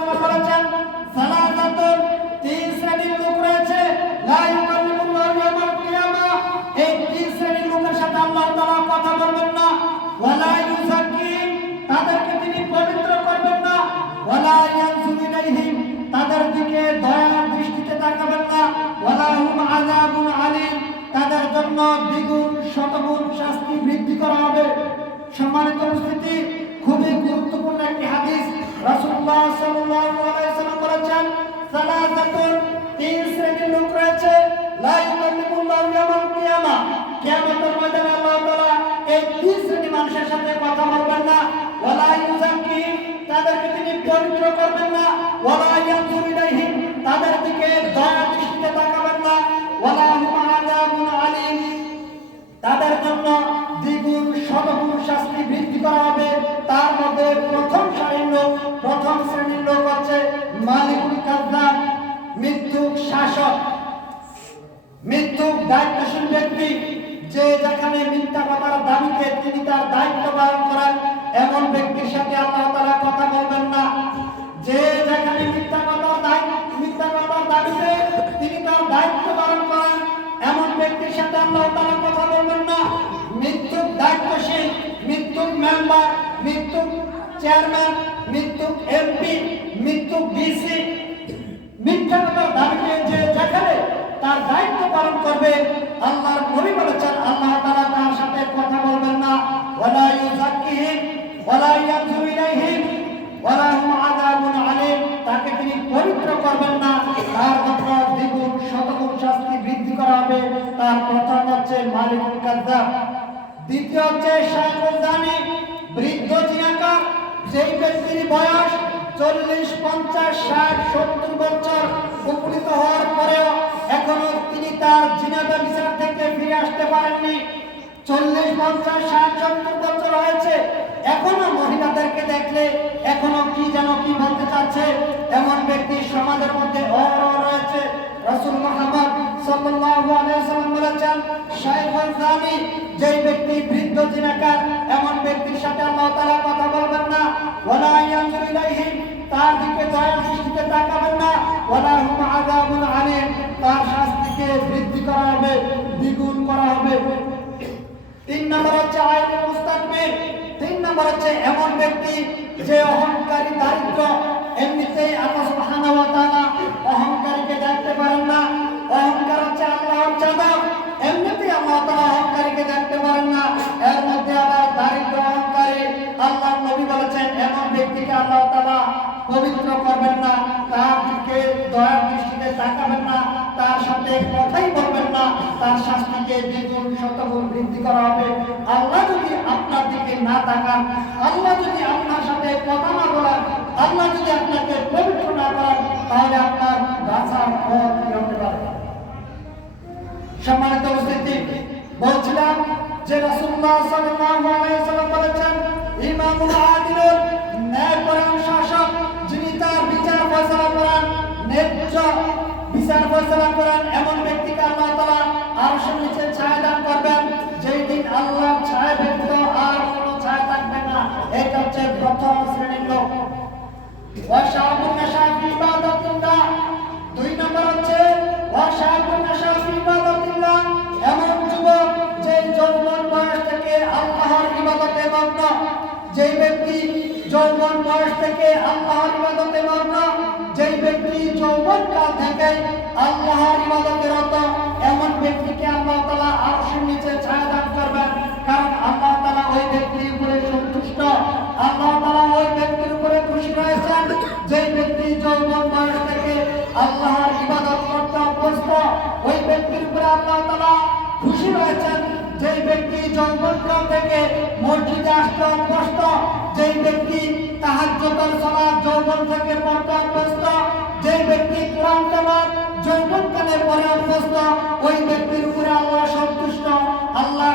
বলেছেন সালাসাতুন, তিন শ্রেণীর লোক রয়েছে, লা ইউকাল্লিমুল্লাহু ইয়াওমাল কিয়ামাহ, এই তিন শ্রেণীর লোকের সাথে আল্লাহ তাআলা কথা বলবেন না। ওয়ালা ইউযাক্কিহিম, তাদেরকে তিনি পবিত্র করবেন না। ওয়ালা ইয়ানজুরু ইলাইহিম, তাদের দিকে দয়ার দৃষ্টিতে তাকাবেন না। ওয়ালা হুম আযাবুন আলীম, তাদের জন্য দ্বিগুণ শতগুণ শাস্তি বৃদ্ধি করা হবে। সম্মানিত উপস্থিতি, খুবই গুরুত্বপূর্ণ একটি হাদিস। রাসূলুল্লাহ সাল্লাল্লাহু আলাইহি ওয়াসাল্লাম বলেছেন সালাসাতুন, তিন শ্রেণীর লোক রয়েছে, লা ইউকাল্লিমুল্লাহু ইয়াওমাল কিয়ামাহ, কিয়ামতের ময়দানে আল্লাহ তাআলা এই তিন শ্রেণীর মানুষের সাথে কথা বলবেন না। ওয়ালা ইউযাক্কিহিম, তাদেরকে তিনি পবিত্র করবেন না। ওয়ালা ইয়ানজুরু ইলাইহিম, তাদের দিকে দয়া দৃষ্টিতে তাকাবেন না। ওয়ালা হুম আযাবুন আলীম, তাদের জন্য দ্বিগুণ শতগুণ শাস্তি বৃদ্ধি করা হবে। তার মধ্যে প্রথম শ্রেণীর লোক হচ্ছে মালিকুল কাযযাব, মিথ্যুক শাসক, মিথ্যুক দায়িত্বশীল ব্যক্তি, যে যেখানে মিথ্যা কথার দাবিতে তিনি তার দায়িত্ব পালন করেন, এমন ব্যক্তির সাথে আল্লাহ তাআলা কথা বলবেন না। যে যেখানে মিথ্যা কথার দাবিতে তিনি তার দায়িত্ব পালন করেন, এমন ব্যক্তির সাথে আল্লাহ তাআলা কথা বলবেন না। মিথ্যুক দায়িত্বশীল, মিথ্যুক মেম্বার, মিথ্যুক চেয়ারম্যান, মিথ্যুক এমপি, মিথ্যুক ডিসি, মিথ্যা কথার দাবিতে যে যেখানে তার দায়িত্ব পালন করবে, আল্লাহর নবী বলেছেন আল্লাহ তাআলা তার সাথে কথা বলবেন না। ওয়ালা ইউযাক্কিহিম ওয়ালা ইয়ানজুরু ইলাইহিম ওয়ালা হুম আযাবুন আলীম, তাকে তিনি পবিত্র করবেন না, তার জন্য দ্বিগুণ শতগুণ শাস্তি বৃদ্ধি করা হবে। তার প্রথম হচ্ছে মালিকুল কাযযাব, দ্বিতীয় হচ্ছে শাইখুল জানি, বৃদ্ধ জিনাকার, যেই ব্যক্তির বয়স 40, 50, 60, 70 বছর উপনীত হওয়ার পরেও এখনো তিনি তার জিনা ব্যভিচার থেকে ফিরে আসতে পারেননি। 40, 50, 60, 70 বছর হয়েছে, এখনো মহিলাদেরকে দেখলে এখনো কি যেন কি বলতে চাচ্ছে, এমন ব্যক্তি সমাজের মধ্যে অহরহ রয়েছে। রাসূল মুহাম্মদ সাল্লাল্লাহু আলাইহি ওয়াসাল্লাম বলেছেন শাইখুল জানি, যেই ব্যক্তি বৃদ্ধ জিনাকার, এমন ব্যক্তির সাথে আল্লাহ তাআলা কথা বলবেন না। ওয়ালা ইয়ানজুরু ইলাইহিম, তার দিকে দয়া দৃষ্টিতে তাকাবেন না। ওয়ালা হুম আযাবুন আলীম, তার শাস্তিকে বৃদ্ধি করা হবে, দ্বিগুণ করা হবে। 3 নম্বর হচ্ছে আইনুল মুস্তাকবির, 3 নম্বর হচ্ছে এমন ব্যক্তি যে অহংকারী, দারিদ্র। এমনিতেই আল্লাহ সুবহানাহু ওয়া তাআলা অহংকারীকে দেখতে পারেন না। অহংকার হচ্ছে আল্লাহর চাদর, এমনিতেই আল্লাহ তাআলা অহংকারীকে দেখতে পারেন না। এর মধ্যে আবার দারিদ্র, অহংকারী, আল্লাহর নবী বলেছেন এমন ব্যক্তিকে আল্লাহ তাআলা পবিত্র করবেন না, তার দিকে দয়ার দৃষ্টিতে তাকাবেন না, তার সাথে কথাই বলবেন না, তার শাস্তিকে দ্বিগুণ শতগুণ বৃদ্ধি করা হবে। আল্লাহ যদি আপনার দিকে না তাকান, আল্লাহ যদি আপনার সাথে কথা না বলেন, আল্লাহ যদি আপনাকে পবিত্র না করেন, তাহলে আপনার বাঁচার পথ কি হতে পারে? সম্মানিত উপস্থিতি, বলছিলাম যে রাসূলুল্লাহ সাল্লাল্লাহু আলাইহি ওয়াসাল্লাম বলেছেন ইমামুল আদিলুন, ন্যায়পরায়ণ শাসক, যিনি তার বিচার ফয়সালা করেন, ন্যায্য বিচার ফয়সালা করেন, এমন ব্যক্তিকে আল্লাহ তাআলা আরশের নিচে ছায়া দান করবেন, যেই দিন আল্লাহর ছায়া ব্যতীত আর কোনো ছায়া থাকবে না। এটা হচ্ছে প্রথম শ্রেণীর লোক। ওয়াশাবুন নাশা ফি ইবাদাতিল্লাহ, 2 নম্বর হচ্ছে ওয়াশাবুন নাশা ফি ইবাদাতিল্লাহ, এমন যুবক যে যৌবন বয়স থেকে আল্লাহর ইবাদতে মগ্ন। যেই ব্যক্তি যৌবন বয়স থেকে আল্লাহর ইবাদতে মগ্ন, যেই ব্যক্তি যৌবন কাল থেকে আল্লাহর ইবাদতে রত, এমন ব্যক্তিকে আল্লাহ তাআলা আরশের নিচে ছায়া দান করবেন। কারণ আল্লাহ তাআলা ওই ব্যক্তির উপরে সন্তুষ্ট, আল্লাহ তাআলা ওই ব্যক্তির উপরে খুশি রয়েছেন যেই ব্যক্তি যৌবন বয়স থেকে আল্লাহর ইবাদত করতে অভ্যস্ত। ওই ব্যক্তির উপরে আল্লাহ তাআলা খুশি রয়েছেন যেই ব্যক্তি যৌবন কাল থেকে মসজিদে আসতে অভ্যস্ত, যেই ব্যক্তি তাহাজ্জুদের সালাত যৌবন থেকে পড়তে অভ্যস্ত, যেই ব্যক্তি কোরআন তেলাওয়াত যৌবন কালে পড়ে অভ্যস্ত, ওই ব্যক্তির উপরে আল্লাহ সন্তুষ্ট। আল্লাহ